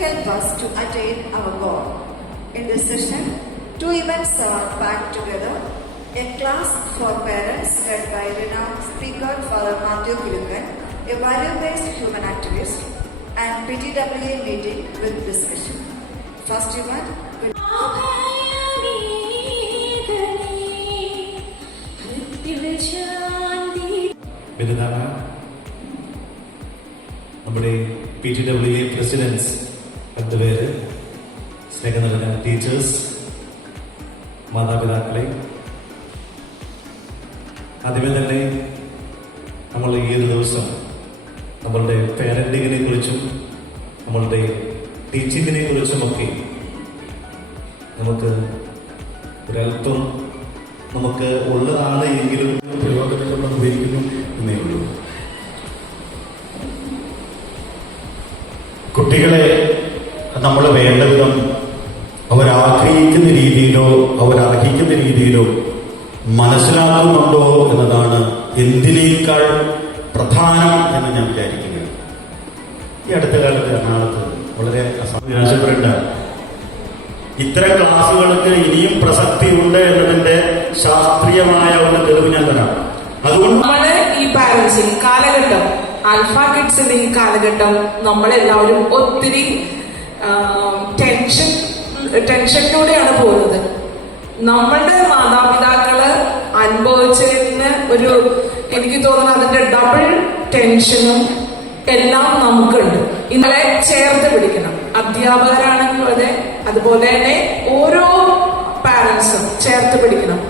help us to attain our goal. In this session, two events are packed together. A class for parents led by renowned speaker Father Matthew Kilungan, a value-based human activist, and PTWA meeting with discussion. First event will നമ്മുടെ PTWA precedence 10 പേര്, സ്നേഹം നിറഞ്ഞ teachers, മാതാപിതാക്കളെ, ആദ്യമേ തന്നെ നമ്മൾ ഈ ഒരു ദിവസം നമ്മളുടെ പേരന്റിങ്ങിനെ കുറിച്ചും നമ്മളുടെ ടീച്ചിങ്ങിനെ കുറിച്ചുമൊക്കെ നമുക്ക് ഒരല്പം നമുക്ക് ഉള്ളതാണ് എങ്കിലും പ്രയോജനങ്ങൾ ഉപയോഗിക്കുന്നു എന്നേ ഉള്ളൂ. കുട്ടികളെ നമ്മൾ വേണ്ട വിധം അവരാഗ്രഹിക്കുന്ന രീതിയിലോ അവരർഹിക്കുന്ന രീതിയിലോ മനസ്സിലാക്കുന്നുണ്ടോ എന്നതാണ് എന്തിനേക്കാൾ പ്രധാനം എന്ന് ഞാൻ വിചാരിക്കുന്നത്. ഈ അടുത്ത കാലത്ത് എറണാകുളത്ത് വളരെ നിരാശപ്പെടേണ്ട ഇത്തരം ക്ലാസുകൾക്ക് ഇനിയും പ്രസക്തിയുണ്ട് എന്നതിന്റെ ശാസ്ത്രീയമായ ഒരു തെളിവ് ഞാൻ തരാം. അതുകൊണ്ട് നമ്മള് ഈ പാരന്റ്സിൽ കാലഘട്ടം, ആൽഫ കിഡ്സിന്റെ ഈ കാലഘട്ടം നമ്മളെല്ലാവരും ഒത്തിരി ടെൻഷനിലൂടെയാണ് പോകുന്നത്. നമ്മളുടെ മാതാപിതാക്കള് അനുഭവിച്ചതിന് എനിക്ക് തോന്നുന്നു അതിന്റെ ഡബിൾ ടെൻഷനും എല്ലാം നമുക്കുണ്ട്. ഇന്നലെ ചേർത്ത് പിടിക്കണം. അധ്യാപകരാണെങ്കിലും അതെ, അതുപോലെ തന്നെ ഓരോ പാരന്റ്സും ചേർത്ത് പിടിക്കണം.